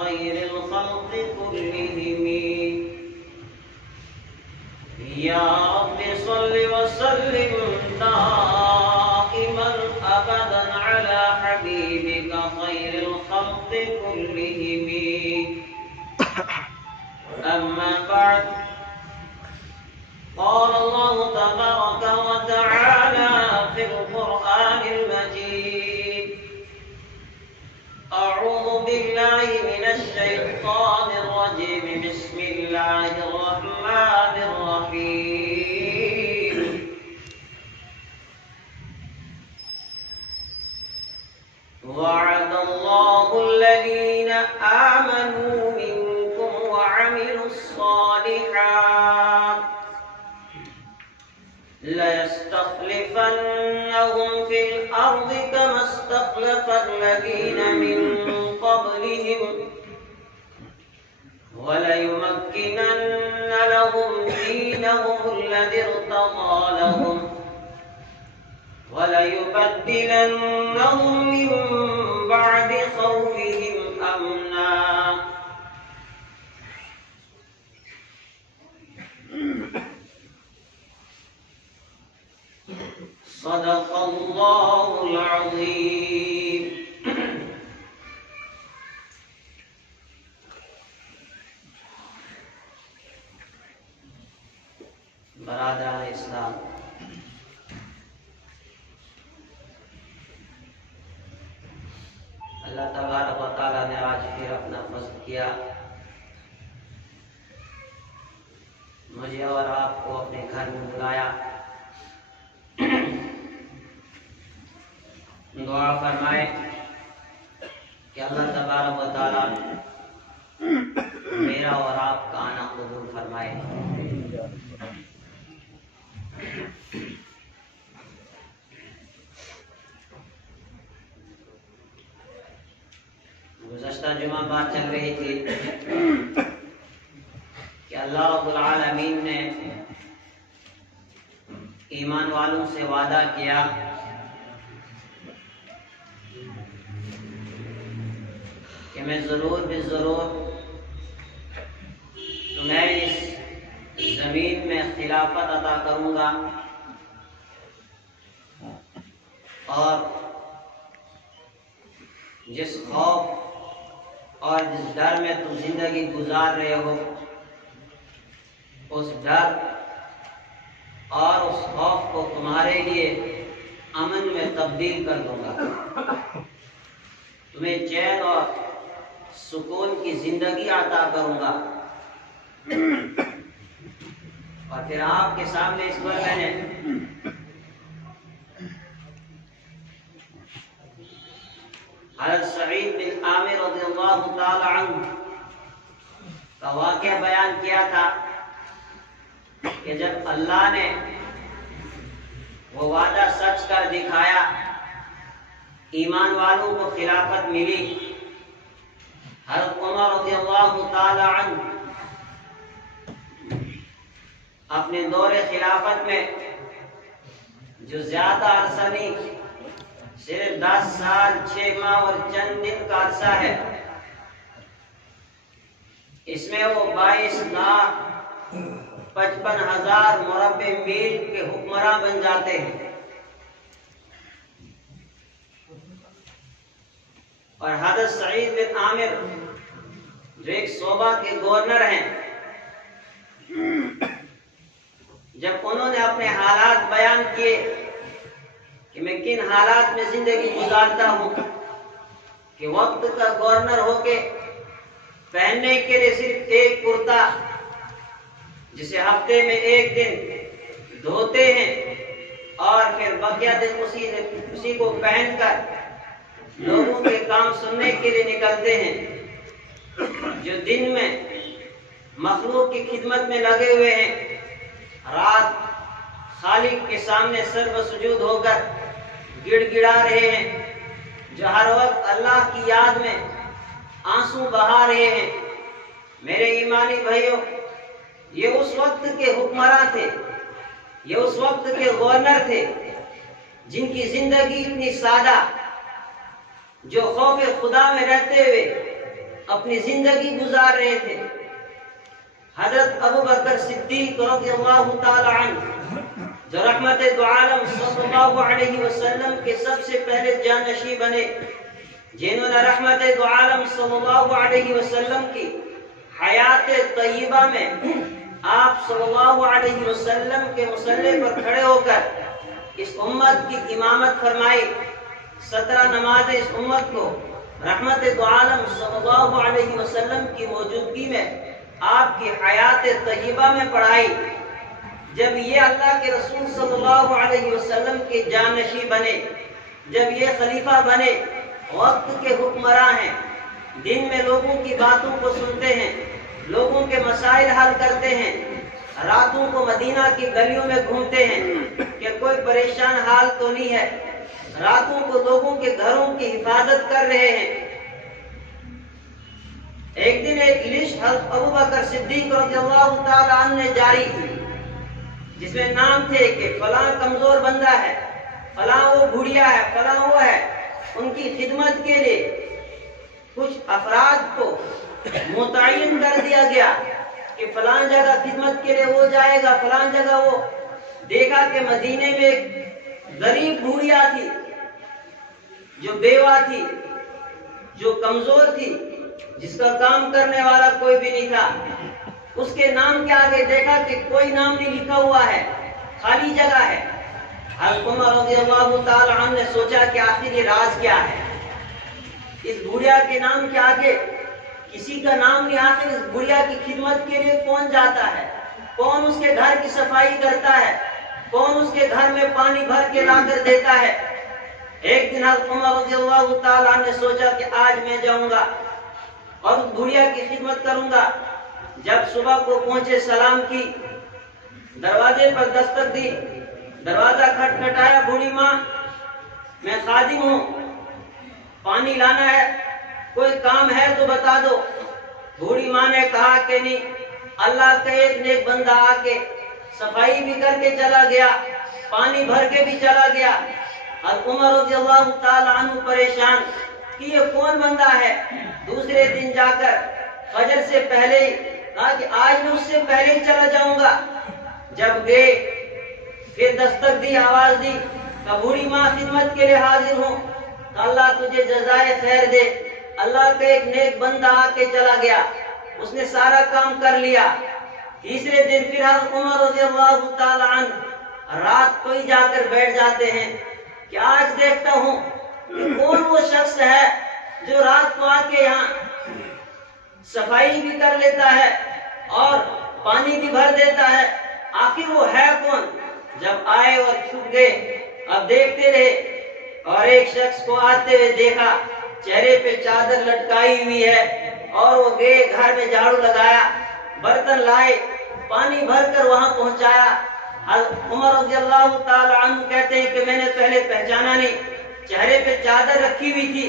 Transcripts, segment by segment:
خير الخلق كلهم يا رب صل وسلم دائما أبدا على حبيبك خير الخلق كلهم أما بعد قال الله تبارك وتعالى في القرآن المجيد أعوذ بالله من الشيطان الرجيم بسم الله الرحمن الرحيم وعد الله الذين آمنوا منكم وعملوا الصالحات ليستخلفنهم في الأرض كما استخلف الذين من قبلهم وليمكنن لهم دينهم الذي ارتضى لهم وليبدلنهم من بعد خوفهم أمنا صدق الله العظيم. برادران اسلام، اللہ تبارک و تعالیٰ نے آج پھر اپنا فضل کیا، مجھے اور آپ کو اپنے گھر میں بلایا. دعا فرمائے کہ اللہ تبارک و تعالیٰ میرا اور آپ کا آنا قبول فرمائے. گزشتہ جمعہ بات چل رہی تھی کہ اللہ رب العالمین نے ایمان والوں سے وعدہ کیا کہ میں ضرور بھی ضرور تمہیں اس زمین میں خلافت عطا کروں گا اور جس خوف اور جس ڈر میں تم زندگی گزار رہے ہو اس ڈر اور اس خوف کو تمہارے لیے امن میں تبدیل کر دوں گا. تمہیں چین اور سکون کی زندگی عطا کروں گا. اور پھر آپ کے سامنے اس پر میں نے حضرت سعید بن عامر رضی اللہ تعالی عنہ کا واقعہ بیان کیا تھا کہ جب اللہ نے وہ وعدہ سچ کر دکھایا، ایمان والوں کو خلافت ملی. حضرت عمر رضی اللہ تعالی عنہ اپنے دور خلافت میں جو زیادہ عرصہ نہیں، صرف 10 سال 6 ماہ اور چند دن کا عرصہ ہے، اس میں وہ 22,55,000 مربع میل کے حکمراں بن جاتے ہیں. اور حضرت سعید بن عامر جو ایک صوبہ کے گورنر ہیں، جب انہوں نے اپنے حالات بیان کیے کہ میں کن حالات میں زندگی گزارتا ہوں کہ وقت کا گورنر ہو کے پہننے کے لیے صرف ایک کرتا جسے ہفتے میں ایک دن دھوتے ہیں اور پھر بقیہ دن اسی کو پہن کر لوگوں کے کام سننے کے لیے نکلتے ہیں، جو دن میں مخلوق کی خدمت میں لگے ہوئے ہیں، رات خالق کے سامنے سر و سجود ہو کر گڑ گڑا رہے ہیں، جو ہر وقت اللہ کی یاد میں آنسو بہا رہے ہیں. میرے ایمانی بھائیوں، یہ اس وقت کے حکمراں تھے، یہ اس وقت کے گورنر تھے جن کی زندگی اتنی سادہ، جو خوف خدا میں رہتے ہوئے اپنی زندگی گزار رہے تھے۔ حضرت ابو بکر صدیق رضی اللہ تعالی عنہ جو رحمت دو عالم صلی اللہ علیہ وسلم کے سب سے پہلے جانشین بنے، جنہوں نے رحمت دو عالم صلی اللہ علیہ وسلم کی حیات طیبہ میں آپ صلی اللہ علیہ وسلم کے مصلی پر کھڑے ہو کر اس امت کی امامت فرمائی۔ 17 نمازیں اس امت کو رحمت دو عالم صلی اللہ علیہ وسلم کی موجودگی میں آپ کی حیات طیبہ میں پڑھائی۔ جب یہ اللہ کے رسول صلی اللہ علیہ وسلم کے جانشین بنے، جب یہ خلیفہ بنے، وقت کے حکمراں ہیں، دن میں لوگوں کی باتوں کو سنتے ہیں، لوگوں کے مسائل حل کرتے ہیں، راتوں کو مدینہ کی گلیوں میں گھومتے ہیں کہ کوئی پریشان حال تو نہیں ہے، راتوں کو لوگوں کے گھروں کی حفاظت کر رہے ہیں۔ ایک دن ایک لسٹ حضرت ابو بکر صدیق رضی اللہ تعالی عنہ نے جاری کی، جس میں نام تھے کہ فلاں کمزور بندہ ہے، فلاں وہ بھوڑیا ہے، فلاں وہ ہے۔ ان کی خدمت کے لیے کچھ افراد کو متعین کر دیا گیا کہ فلاں جگہ خدمت کے لیے وہ جائے گا، فلاں جگہ وہ۔ دیکھا کہ مدینے میں ایک غریب بھوڑیا تھی جو بیوہ تھی، جو کمزور تھی، جس کا کام کرنے والا کوئی بھی نہیں تھا۔ اس کے نام کے آگے دیکھا کہ کوئی نام نہیں لکھا ہوا ہے، خالی جگہ ہے۔ حضرت عمر رضی اللہ تعالی عنہ نے سوچا کہ آخر یہ راز کیا ہے، اس بھوڑیا کے نام کے آگے کسی کا نام نہیں، آخر اس بھوڑیا کی خدمت کے لیے کون جاتا ہے، کون اس کے گھر کی صفائی کرتا ہے، کون اس کے گھر میں پانی بھر کے لا کر دیتا ہے۔ ایک دن حضرت عمر رضی اللہ تعالی عنہ نے سوچا کہ آج میں جاؤں گا اور اس بھوڑیا کی خدمت کروں گا۔ جب صبح کو پہنچے، سلام کی، دروازے پر دستک دی، دروازہ کھٹکھٹایا، بوڑھی ماں میں خادم ہوں، پانی لانا ہے، کوئی کام ہے تو بتا دو۔ بوڑھی ماں نے کہا کہ نہیں، اللہ کا ایک نیک بندہ آ کے صفائی بھی کر کے چلا گیا، پانی بھر کے بھی چلا گیا۔ حضرت عمر رضی اللہ تعالی عنہ پریشان کہ یہ کون بندہ ہے۔ دوسرے دن جا کر فجر سے پہلے ہی کہا کہ آج میں اس سے پہلے ہی چلا جاؤں گا۔ جب گئے پھر دستک دی، آواز دی کہ بوڑھی ماں خدمت کے لیے حاضر ہوں، تو اللہ تجھے جزائے خیر دے، اللہ کا ایک نیک بندہ آ کے چلا گیا، اس نے سارا کام کر لیا۔ تیسرے دن پھر حضرت عمر رضی اللہ تعالی عنہ رات کو ہی جا کر بیٹھ جاتے ہیں کہ آج دیکھتا ہوں کہ کون وہ شخص ہے جو رات کو آ کے یہاں صفائی بھی کر لیتا ہے اور پانی بھی بھر دیتا ہے، آخر وہ ہے کون؟ جب آئے اور چھپ گئے، اب دیکھتے رہے اور ایک شخص کو آتے ہوئے دیکھا، چہرے پہ چادر لٹکائی ہوئی ہے، اور وہ گئے گھر میں جھاڑو لگایا، برتن لائے، پانی بھر کر وہاں پہنچایا۔ حضرت عمر رضی اللہ تعالی عنہ کہتے ہیں کہ میں نے پہلے پہچانا نہیں، چہرے پہ چادر رکھی ہوئی تھی،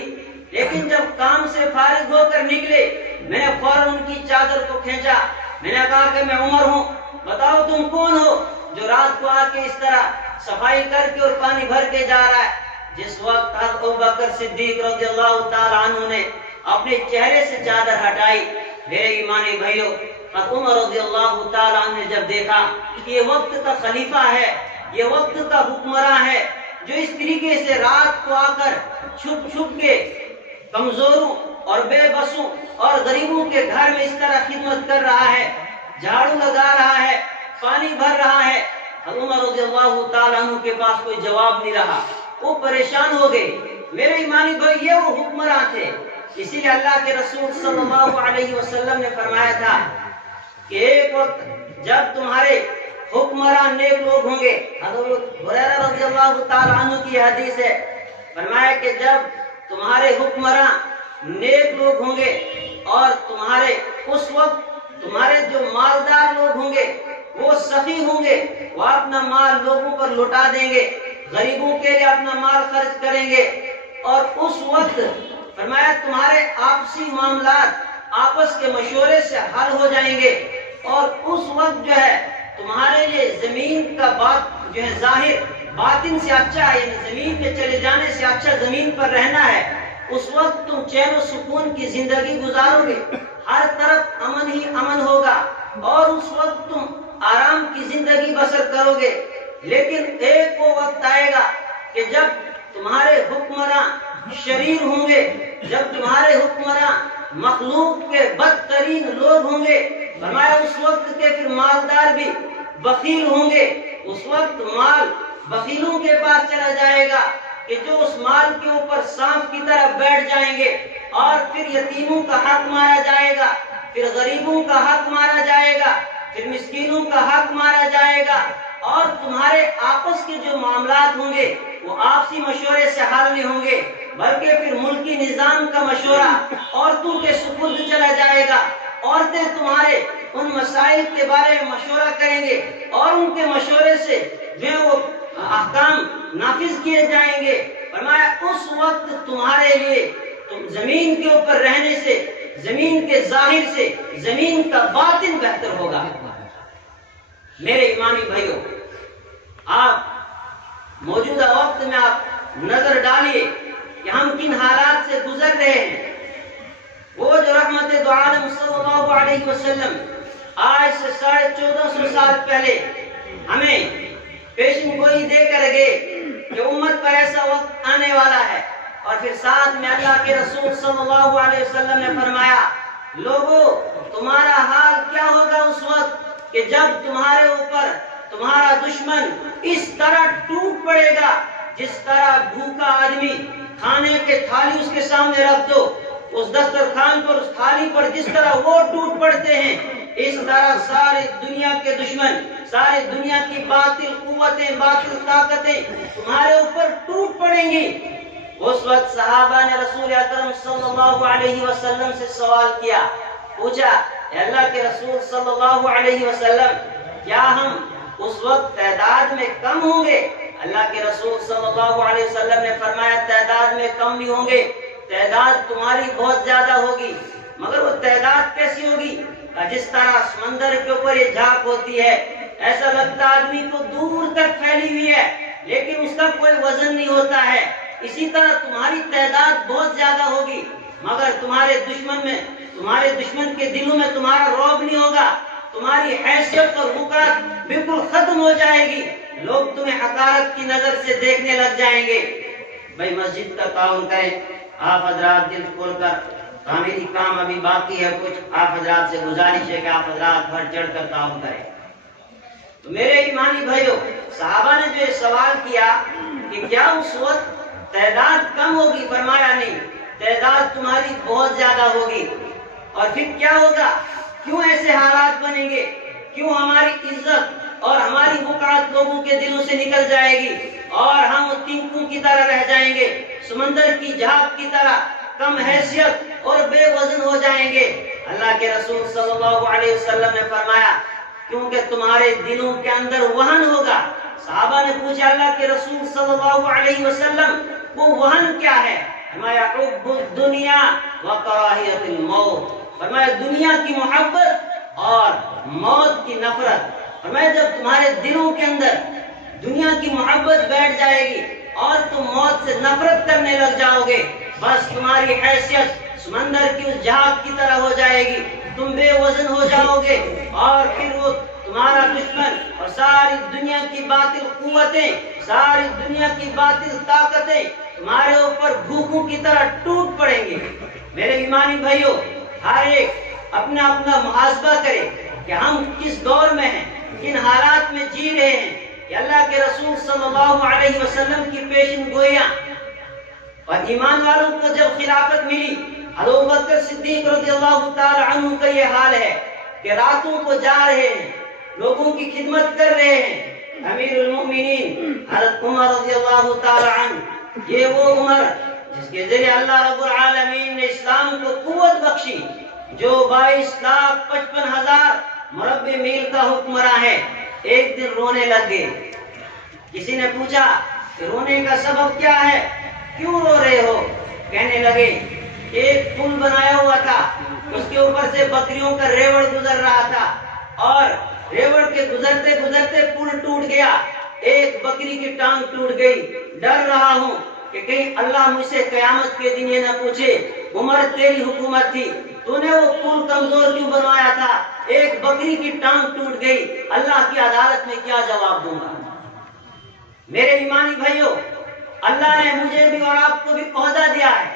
لیکن جب کام سے فارغ ہو کر نکلے میں نے فوراً ان کی چادر کو کھینچا، میں نے کہا کہ میں عمر ہوں، بتاؤ تم کون ہو جو رات کو آ کے اس طرح صفائی کر کے اور پانی بھر کے جا رہا ہے۔ جس وقت حضرت ابو بکر صدیق رضی اللہ تعالی عنہ نے اپنے چہرے سے چادر ہٹائی، میرے ایمانی بھائیو، عمر رضی اللہ تعالی عنہ نے جب دیکھا کہ یہ وقت کا خلیفہ ہے، یہ وقت کا حکمراں ہے، جو اس طریقے سے رات کو آ کر چھپ چھپ کے کمزوروں اور بے بسوں اور غریبوں کے گھر میں اس طرح خدمت کر رہا ہے، جھاڑو لگا رہا ہے، پانی بھر رہا ہے۔ عمر رضی اللہ تعالیٰ عنہ کے پاس کوئی جواب نہیں رہا، وہ پریشان ہو گئے۔ میرے ایمانی بھائی، یہ وہ حکمراں تھے، اسی لیے اللہ کے رسول صلی اللہ علیہ وسلم نے فرمایا تھا کہ ایک وقت جب تمہارے حکمراں نیک لوگ ہوں گے، حضرت ہریرہ رضی اللہ تعالیٰ عنہ کی حدیث ہے، فرمایا کہ جب تمہارے حکمراں نیک لوگ ہوں گے اور تمہارے اس وقت تمہارے جو مالدار لوگ ہوں گے وہ سخی ہوں گے، وہ اپنا مال لوگوں پر لٹا دیں گے، غریبوں کے لیے اپنا مال خرچ کریں گے، اور اس وقت فرمایا تمہارے آپسی معاملات آپس کے مشورے سے حل ہو جائیں گے، اور اس وقت جو ہے تمہارے لیے زمین کا بات جو ہے ظاہر باطن سے اچھا ہے، یعنی زمین پہ چلے جانے سے اچھا زمین پر رہنا ہے۔ اس وقت وقت تم چین و سکون کی زندگی گزارو گے، ہر طرف امن ہی امن ہوگا، اور اس وقت تم آرام کی زندگی بسر کرو گے۔ لیکن ایک وہ وقت آئے گا کہ جب تمہارے حکمراں شریر ہوں گے، جب تمہارے حکمراں مخلوق کے بدترین لوگ ہوں گے۔ فرمایا اس وقت کے پھر مالدار بھی بخیل ہوں گے، اس وقت مال بخیلوں کے پاس چلا جائے گا کہ جو اس مال کے اوپر سانپ کی طرح بیٹھ جائیں گے، اور پھر یتیموں کا حق مارا جائے گا، پھر غریبوں کا حق مارا جائے گا، پھر مسکینوں کا حق مارا جائے گا، اور تمہارے آپس کے جو معاملات ہوں گے وہ آپسی مشورے سے حل نہیں ہوں گے، بلکہ پھر ملکی نظام کا مشورہ عورتوں کے سپرد چلا جائے گا۔ عورتیں تمہارے ان مسائل کے بارے میں مشورہ کریں گے، اور ان کے مشورے سے جو وہ احکام نافذ کیے جائیں گے۔ فرمایا اس وقت تمہارے لیے تم زمین کے اوپر رہنے سے، زمین کے ظاہر سے زمین کا باطن بہتر ہوگا۔ میرے ایمانی بھائیوں، آپ موجودہ وقت میں آپ نظر ڈالیے کہ ہم کن حالات سے گزر رہے ہیں۔ وہ جو رحمت دو عالم صلی اللہ علیہ وسلم آج سے 1450 سال پہلے ہمیں پیشن گوئی دے کر گئے کہ امت پر ایسا وقت آنے والا ہے، اور پھر ساتھ میں اللہ کے رسول صلی اللہ علیہ وسلم نے فرمایا، لوگوں تمہارا حال کیا ہوگا اس وقت کہ جب تمہارے اوپر تمہارا دشمن اس طرح ٹوٹ پڑے گا جس طرح بھوکا آدمی کھانے کے تھالی اس کے سامنے رکھ دو، اس دسترخوان پر اس تھالی پر جس طرح وہ ٹوٹ پڑتے ہیں، اس طرح ساری دنیا کے دشمن، ساری دنیا کی باطل قوتیں، باطل طاقتیں تمہارے اوپر ٹوٹ پڑیں گی۔ اس وقت صحابہ نے رسول اکرم صلی اللہ علیہ وسلم سے سوال کیا، پوچھا، اے اللہ کے رسول صلی اللہ علیہ وسلم، کیا ہم اس وقت تعداد میں کم ہوں گے؟ اللہ کے رسول صلی اللہ علیہ وسلم نے فرمایا، تعداد میں کم نہیں ہوں گے، تعداد تمہاری بہت زیادہ ہوگی، مگر وہ تعداد کیسی ہوگی؟ جس طرح سمندر کے اوپر یہ جھاگ ہوتی ہے، ایسا لگتا آدمی کو دور تک پھیلی ہوئی ہے لیکن اس کا کوئی وزن نہیں ہوتا ہے۔ اسی طرح تمہاری تعداد بہت زیادہ ہوگی، مگر تمہارے دشمن کے دلوں میں تمہارا رعب نہیں ہوگا، تمہاری حیثیت اور وقار بالکل ختم ہو جائے گی، لوگ تمہیں حقارت کی نظر سے دیکھنے لگ جائیں گے۔ بھائی مسجد کا تعاون کریں، آپ حضرات دل کھول کر، تعمیری کام ابھی باقی ہے کچھ، آپ حضرات سے گزارش ہے کہ آپ حضرات بڑھ چڑھ کر تعاون کریں۔ تو میرے ایمانی بھائیوں، صحابہ نے جو سوال کیا کہ کیا اس وقت تعداد کم ہوگی؟ فرمایا نہیں، تعداد تمہاری بہت زیادہ ہوگی۔ اور پھر کیا ہوگا؟ کیوں ایسے حالات بنیں گے؟ کیوں ہماری عزت اور ہماری وقارت لوگوں کے دلوں سے نکل جائے گی، اور ہم تنکوں کی طرح رہ جائیں گے، سمندر کی جھاگ کی طرح کم حیثیت اور بے وزن ہو جائیں گے؟ اللہ کے رسول صلی اللہ علیہ وسلم نے فرمایا، کیونکہ تمہارے دلوں کے اندر وہن ہوگا۔ صحابہ نے پوچھا، اللہ کے رسول صلی اللہ علیہ وسلم وہ وہن کیا ہے؟ فرمایا، حب الدنیا وکراہیت الموت۔ فرمایا دنیا کی محبت اور موت کی نفرت۔ فرمایا جب تمہارے دلوں کے اندر دنیا کی محبت بیٹھ جائے گی اور تم موت سے نفرت کرنے لگ جاؤ گے، بس تمہاری حیثیت سمندر کی اس جھاگ کی طرح ہو جائے گی، تم بے وزن ہو جاؤ گے، اور پھر وہ تمہارا دشمن اور ساری دنیا کی باطل قوتیں، ساری دنیا کی باطل طاقتیں تمہارے اوپر بھوکوں کی طرح ٹوٹ پڑیں گے۔ میرے ایمانی بھائیوں، ہر ایک اپنا اپنا محاسبہ کرے کہ ہم کس دور میں ہیں، کن حالات میں جی رہے ہیں، کہ اللہ کے رسول صلی اللہ علیہ وسلم کی پیشن گوئیاں اور ایمان والوں کو جب خلافت ملی، ابو بکر صدیق رضی اللہ تعالی عنہ کا یہ حال ہے کہ راتوں کو جا رہے ہیں، لوگوں کی خدمت کر رہے ہیں۔ امیر المؤمنین حضرت عمر رضی اللہ تعالی عنہ، یہ وہ عمر جس کے ذریعے اللہ رب العالمین نے اسلام کو قوت بخشی، جو 22,55,000 مربع میل کا حکمراں ہے، ایک دن رونے لگ گئے۔ کسی نے پوچھا کہ رونے کا سبب کیا ہے، کیوں رو رہے ہو؟ کہنے لگے ایک پل بنایا ہوا تھا، اس کے اوپر سے بکریوں کا ریوڑ گزر رہا تھا، اور ریوڑ کے گزرتے گزرتے پل ٹوٹ گیا، ایک بکری کی ٹانگ ٹوٹ گئی، ڈر رہا ہوں کہ کہیں اللہ مجھ سے قیامت کے دن یہ نہ پوچھے عمر تیری حکومت تھی تو نے وہ پل کمزور کیوں بنوایا تھا، ایک بکری کی ٹانگ ٹوٹ گئی، اللہ کی عدالت میں کیا جواب دوں گا؟ میرے ایمانی بھائیوں، اللہ نے مجھے بھی اور آپ کو بھی عہدہ دیا ہے،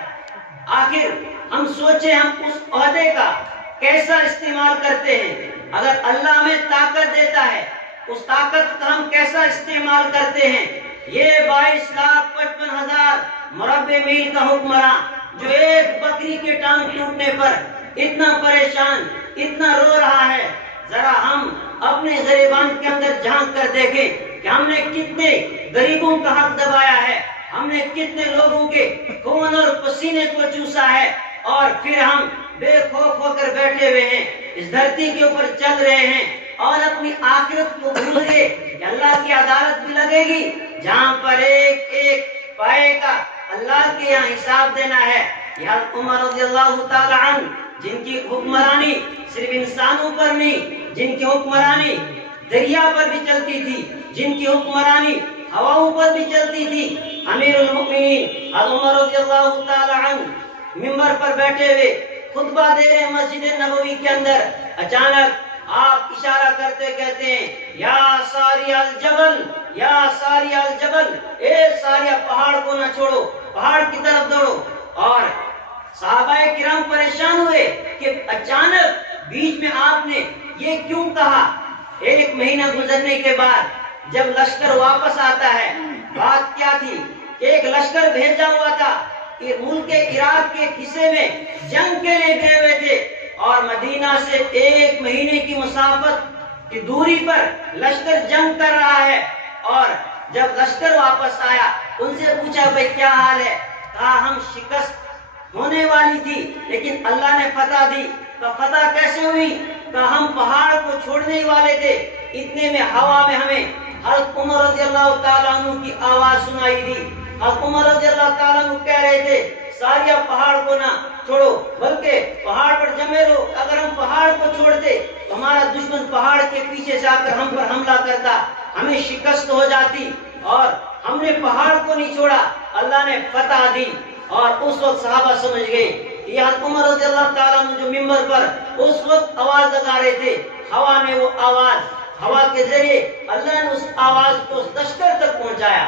آخر ہم سوچیں ہم اس عہدے کا کیسا استعمال کرتے ہیں۔ اگر اللہ ہمیں طاقت دیتا ہے اس طاقت کا ہم کیسا استعمال کرتے ہیں۔ یہ 22,55,000 مربع میل کا حکمراں جو ایک بکری کے ٹانگ ٹوٹنے پر اتنا پریشان، اتنا رو رہا ہے، ذرا ہم اپنے گریبان کے اندر جھانک کر دیکھیں کہ ہم نے کتنے غریبوں کا حق دبایا ہے، ہم نے کتنے لوگوں کے خون اور پسینے کو چوسا ہے، اور پھر ہم بے خوف ہو کر بیٹھے ہوئے ہیں، اس دھرتی کے اوپر چل رہے ہیں اور اپنی آخرت کو بھول گئے کہ اللہ کی عدالت بھی لگے گی جہاں پر ایک ایک پائے کا اللہ کے یہاں حساب دینا ہے۔ یہ عمر رضی اللہ تعالی عنہ جن کی حکمرانی صرف انسانوں پر نہیں، جن کی حکمرانی دریا پر بھی چلتی تھی، جن کی حکمرانی ہواؤں پر بھی چلتی تھی، امیر المؤمنین عمر رضی اللہ تعالی عنہ ممبر پر بیٹھے ہوئے خطبہ دے رہے مسجد نبوی کے اندر، اچانک آپ اشارہ کرتے کہتے ہیں یا ساری الجبل، یا ساری الجبل، اے ساریا پہاڑ کو نہ چھوڑو، پہاڑ کی طرف دوڑو۔ اور صحابہ کرام پریشان ہوئے کہ اچانک بیچ میں آپ نے یہ کیوں کہا۔ ایک مہینہ گزرنے کے بعد جب لشکر واپس آتا ہے، بات کیا تھی کہ ایک لشکر بھیجا ہوا تھا کہ ملک عراق کے حصے میں جنگ کے لیے گئے ہوئے تھے، اور مدینہ سے 1 مہینے کی مسافت کی دوری پر لشکر جنگ کر رہا ہے۔ اور جب لشکر واپس آیا ان سے پوچھا بھائی کیا حال ہے، کہا ہم شکست ہونے والی تھی لیکن اللہ نے فتح دی۔ تو فتح کیسے ہوئی؟ کہ ہم پہاڑ کو چھوڑنے والے تھے، اتنے میں ہوا میں ہمیں حضرت عمر رضی اللہ تعالیٰ عنہ کی آواز سنائی دی۔ حضرت عمر رضی اللہ تعالیٰ عنہ کہہ رہے تھے ساریہ پہاڑ کو نہ چھوڑو بلکہ پہاڑ پر جمے رہو، اگر ہم پہاڑ کو چھوڑتے تو ہمارا دشمن پہاڑ کے پیچھے سے آ کر ہم پر حملہ کرتا، ہمیں شکست ہو جاتی، اور ہم نے پہاڑ کو نہیں چھوڑا، اللہ نے فتح دی۔ اور اس وقت صحابہ سمجھ گئے یہ حضرت عمر رضی اللہ تعالیٰ عنہ جو ممبر پر اس وقت آواز لگا رہے تھے، ہوا نے وہ آواز، ہوا کے ذریعے اللہ نے اس آواز کو اس لشکر تک پہنچایا۔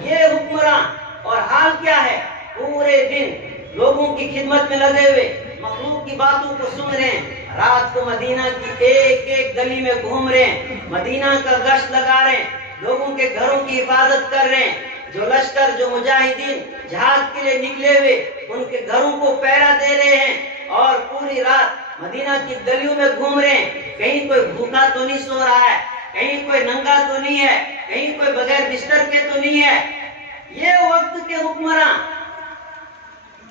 یہ حکمراں، اور حال کیا ہے، پورے دن لوگوں کی خدمت میں لگے ہوئے، مخلوق کی باتوں کو سن رہے ہیں، رات کو مدینہ کی ایک ایک گلی میں گھوم رہے ہیں، مدینہ کا گشت لگا رہے ہیں، لوگوں کے گھروں کی حفاظت کر رہے ہیں۔ جو لشکر، جو مجاہدین جہاد کے لیے نکلے ہوئے ان کے گھروں کو پہرا دے رہے ہیں، اور پوری رات مدینہ کی گلیوں میں گھوم رہے ہیں، کہیں کوئی بھوکا تو نہیں سو رہا ہے، کہیں کوئی ننگا تو نہیں ہے، کہیں کوئی بغیر بستر کے تو نہیں ہے۔ یہ وقت کے حکمراں،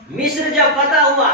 مصر جب فتح ہوا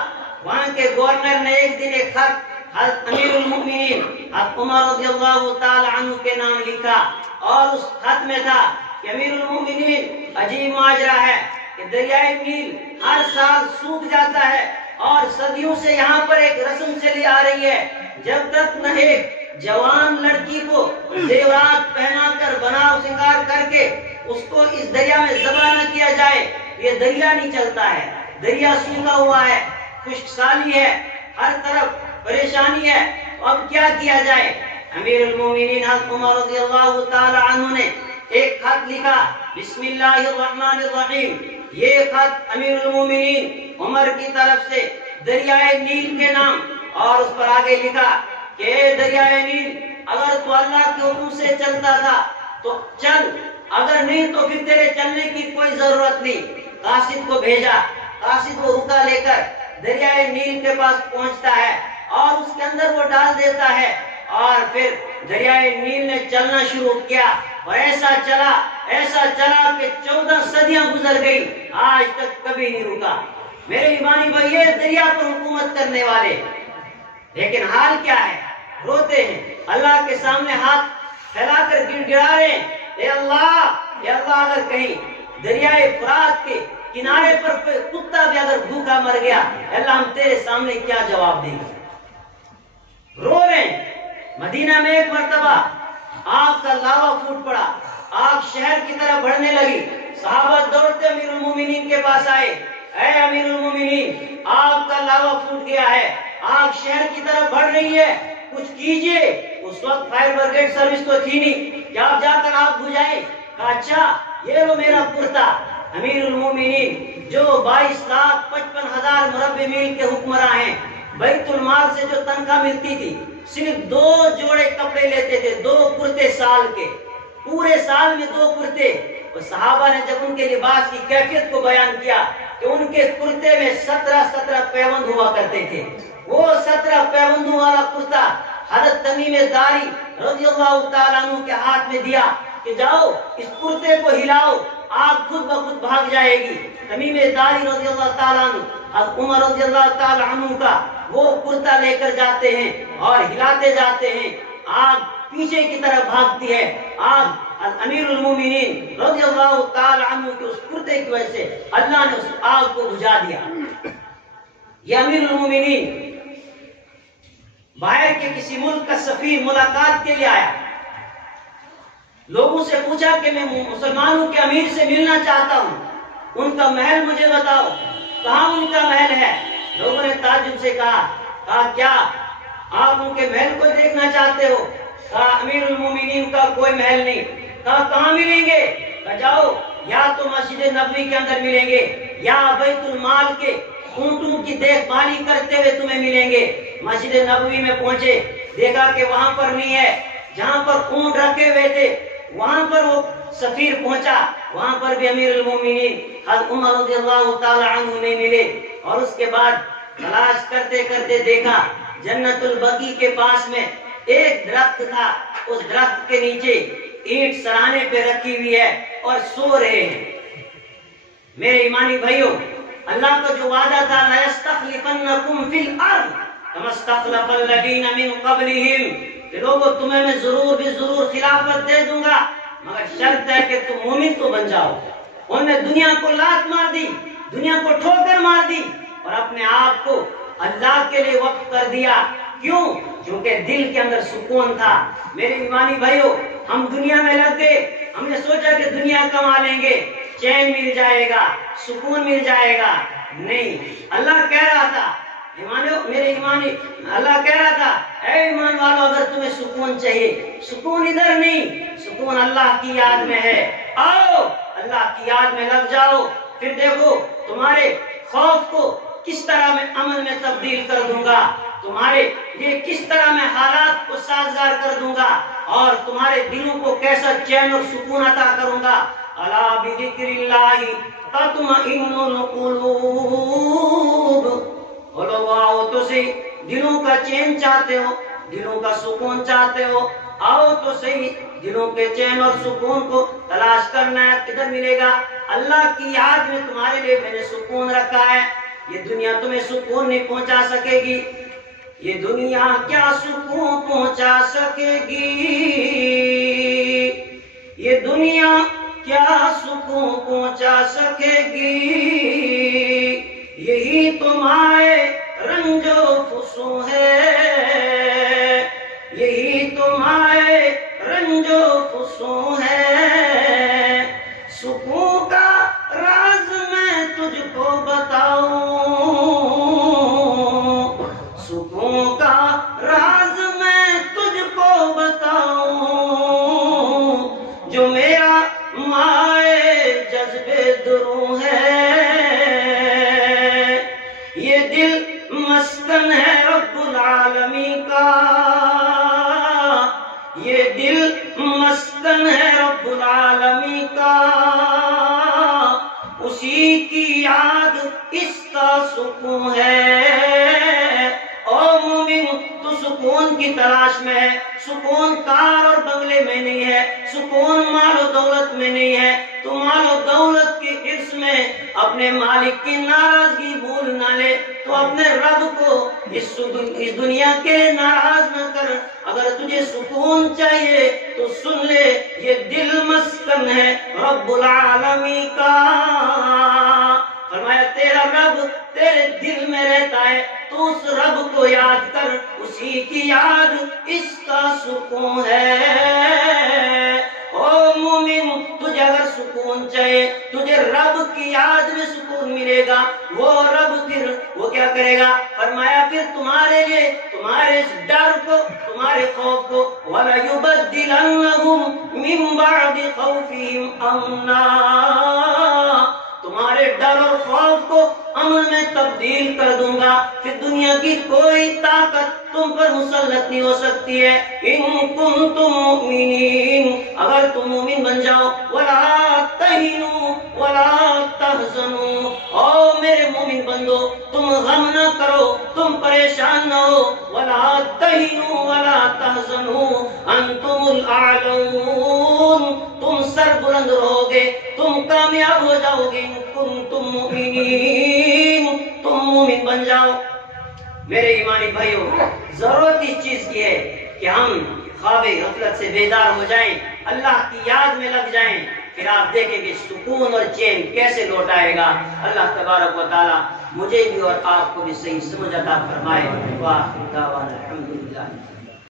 وہاں کے گورنر نے ایک دن ایک خط حضرت امیر المؤمنین حضرت عمر رضی اللہ تعالی عنہ کے نام لکھا، اور اس خط میں تھا کہ امیر المؤمنین عجیب ماجرا ہے کہ دریائے نیل ہر سال سوکھ جاتا ہے، اور صدیوں سے یہاں پر ایک رسم چلی آ رہی ہے، جب تک نہ ایک جوان لڑکی کو زیورات پہنا کر بنا سنگار کر کے اس کو اس دریا میں ذبح نہ کیا جائے یہ دریا نہیں چلتا ہے۔ دریا سوکھا ہوا ہے، خشک سالی ہے، ہر طرف پریشانی ہے، اب کیا کیا جائے؟ امیر المومنین حضرت عمر رضی اللہ تعالی عنہ نے ایک خط لکھا، بسم اللہ الرحمن الرحیم۔ یہ خط امیر المومنین عمر کی طرف سے دریائے نیل کے نام، اور اس پر آگے لکھا کہ دریائے نیل اگر تو اللہ کے حکم سے چلتا تھا تو چل، اگر نہیں تو پھر تیرے چلنے کی کوئی ضرورت نہیں۔ قاصد کو بھیجا، قاصد وہ رکا لے کر دریائے نیل کے پاس پہنچتا ہے اور اس کے اندر وہ ڈال دیتا ہے، اور پھر دریائے نیل نے چلنا شروع کیا، اور ایسا چلا کہ 14 صدیاں گزر گئی، آج تک کبھی نہیں رکا۔ میرے ایمانی بھائی، یہ دریا پر حکومت کرنے والے، لیکن حال کیا ہے؟ روتے ہیں، اللہ کے سامنے ہاتھ پھیلا کر گڑ گڑا رہے ہیں، اے اللہ اگر کہیں دریائے فرات کے کنارے پر کوئی کتا بھی اگر بھوکا مر گیا، اللہ ہم تیرے سامنے کیا جواب دیں گے؟ رو رہے ہیں۔ مدینہ میں ایک مرتبہ آگ کا لاوا پھوٹ پڑا، آگ شہر کی طرف بڑھنے لگی، صحابہ دوڑتے امیر المومنین کے پاس آئے، اے امیر المومنین، آگ کا لاوا پھوٹ گیا ہے، آگ شہر کی طرف بڑھ رہی ہے، کچھ کیجئے۔ اس وقت فائر بریگیڈ سروس تو تھی نہیں کہ آپ جا کر آگ بجھائیں۔ کہا اچھا یہ لو میرا کرتا۔ امیر المومنین جو 22,55,000 مربع میل کے حکمراں ہیں، بیت المال سے جو تنخواہ ملتی تھی صرف 2 جوڑے کپڑے لیتے تھے، 2 کرتے سال کے، پورے سال میں 2 کرتے۔ اور صحابہ نے جب ان کے لباس کی کیفیت کو بیان کیا کہ ان کے کرتے میں 17 پیوند ہوا کرتے تھے، وہ 17 پیوندوں والا کرتا حضرت تمیم داری رضی اللہ تعالیٰ عنہ کے ہاتھ میں دیا کہ جاؤ اس کرتے کو ہلاؤ، آگ خود بخود بھاگ جائے گی۔ تمیم داری رضی اللہ تعالیٰ عنہ حضرت عمر رضی اللہ تعالیٰ عنہ کا وہ کرتا لے کر جاتے ہیں اور ہلاتے جاتے ہیں، آگ پیچھے کی طرف بھاگتی ہے۔ آگ امیر المومنین رضی اللہ تعالیٰ عنہ کے اس کرتے کی وجہ سے اللہ نے اس آگ کو بجھا دیا۔ یہ امیر المومنین باہر کے کسی ملک کا سفیر ملاقات کے لیے آیا، لوگوں سے پوچھا کہ میں مسلمانوں کے امیر سے ملنا چاہتا ہوں، ان کا محل مجھے بتاؤ، کہاں ان کا محل ہے؟ لوگوں نے تعجب سے کہا کیا آپ ان کے محل کو دیکھنا چاہتے ہو؟ کہا امیر المومنین کا کوئی محل نہیں۔ کہا کہاں ملیں گے؟ کہا جاؤ یا تو مسجد نبوی کے اندر ملیں گے یا بیت المال کے اونٹوں کی دیکھ بھالی کرتے ہوئے تمہیں ملیں گے۔ مسجد نبوی میں پہنچے، دیکھا کہ وہاں پر نہیں ہے، جہاں پر اونٹ رکھے ہوئے تھے وہاں پر وہ سفیر پہنچا، وہاں پر بھی امیر المومنین حضرت عمر رضی اللہ تعالی عنہ نہیں ملے۔ اور اس کے بعد تلاش کرتے کرتے دیکھا جنت البقیع کے پاس میں ایک درخت تھا، اس درخت کے نیچے اینٹ سرانے پہ رکھی ہوئی ہے اور سو رہے ہیں۔ میرے ایمانی بھائیوں، اللہ کا جو وعدہ تھا لَيَسْتَخْلِفَنَّكُمْ فِي الْأَرْضِ كَمَا اسْتَخْلَفَ الَّذِينَ مِنْ قَبْلِهِمْ، کہ لوگوں تمہیں میں ضرور بھی ضرور خلافت دے دوں گا، مگر شرط ہے کہ تم مومن تو بن جاؤ۔ انہوں نے دنیا کو لات مار دی، دنیا کو ٹھوکر مار دی اور اپنے آپ کو اللہ کے لیے وقف کر دیا۔ کیوں؟ کیونکہ دل کے اندر سکون تھا۔ میرے ایمانی بھائیوں، ہم دنیا میں لگ گئے، ہم نے سوچا کہ دنیا کما لیں گے، چین مل جائے گا، سکون مل جائے گا۔ نہیں، اللہ کہہ رہا تھا، میرے ایمانی، اللہ کہہ رہا تھا اے ایمان والو، اگر تمہیں سکون چاہیے، سکون ادھر نہیں، سکون اللہ کی یاد میں ہے۔ آؤ اللہ کی یاد میں لگ جاؤ، پھر دیکھو تمہارے خوف کو کس طرح میں امن میں تبدیل کر دوں گا، تمہارے لیے کس طرح میں حالات کو سازگار کر دوں گا اور تمہارے دلوں کو کیسا چین اور سکون عطا کروں گا۔ الا بذکر اللہ تطمئن القلوب، بولو آؤ تو صحیح، دلوں کا چین چاہتے ہو، دلوں کا سکون چاہتے ہو، آؤ تو صحیح، دلوں کے چین اور سکون کو تلاش کرنا ہے، کدھر ملے گا؟ اللہ کی یاد میں تمہارے لیے میں نے سکون رکھا ہے۔ یہ دنیا تمہیں سکون نہیں پہنچا سکے گی، یہ دنیا کیا سکون پہنچا سکے گی، یہ دنیا کیا سکون پہنچا سکے گی، یہی تمہارے رنج و فسوں ہے، یہی تمہارے رنج و فسوں ہے، سکون کا راز میں تجھ کو بتاؤں، سکون کا راز میں تجھ کو بتاؤں، جو میرا مائے جذبے دروں ہے، یہ دل مسکن ہے رب العالمین کا، یہ دل مسکن ہے رب العالمین کا، اسی کی یاد اس کا سکون ہے۔ او مومن، تو سکون کی تلاش میں ہے، سکون کار اور بنگلے میں نہیں ہے، سکون مال و دولت میں نہیں ہے، تو مال و دولت کی حرص میں اپنے مالک کی ناراضگی بھول نہ لے، تو اپنے رب کو اس دنیا کے ناراض نہ کر۔ اگر تجھے سکون چاہیے تو سن لے، یہ دل مسکن ہے رب العالمین کا۔ فرمایا تیرا رب تیرے دل میں رہتا ہے، تو اس رب کو یاد کر، اسی کی یاد اس کا سکون ہے۔ او مومن، تجھے اگر سکون چاہے، تجھے رب کی یاد میں سکون ملے گا، وہ رب پھر وہ کیا کرے گا؟ فرمایا پھر تمہارے لیے تمہارے اس ڈر کو، تمہارے خوف کو، وَلَيُبَدِّلَنَّهُمْ مِنْ بَعْدِ خَوْفِهِمْ أَمْنًا، تمہارے ڈر اور خوف کو امن میں تبدیل کر دوں گا، پھر دنیا کی کوئی طاقت تم پر مسلط نہیں ہو سکتی ہے۔ ان کنتم مؤمنین، اگر تم مومن بن جاؤ، ولا تہنوا ولا تحزنوا، او میرے مومن بندو تم غم نہ کرو، تم پریشان نہ ہو، ولا تہنوا ولا تحزنوا انتم الاعلون، تم سر بلند رہو گے، تم کامیاب ہو جاؤ گے۔ ان کنتم مؤمنین، تم مومن بن جاؤ۔ میرے ایمانی بھائیوں، ضرورت اس چیز کی ہے کہ ہم خواب غفلت سے بیدار ہو جائیں، اللہ کی یاد میں لگ جائیں، پھر آپ دیکھیں کہ سکون اور چین کیسے لوٹ آئے گا۔ اللہ تبارک و تعالی مجھے بھی اور آپ کو بھی صحیح سمجھ عطا فرمائے۔ وآخر دعوانا الحمدللہ۔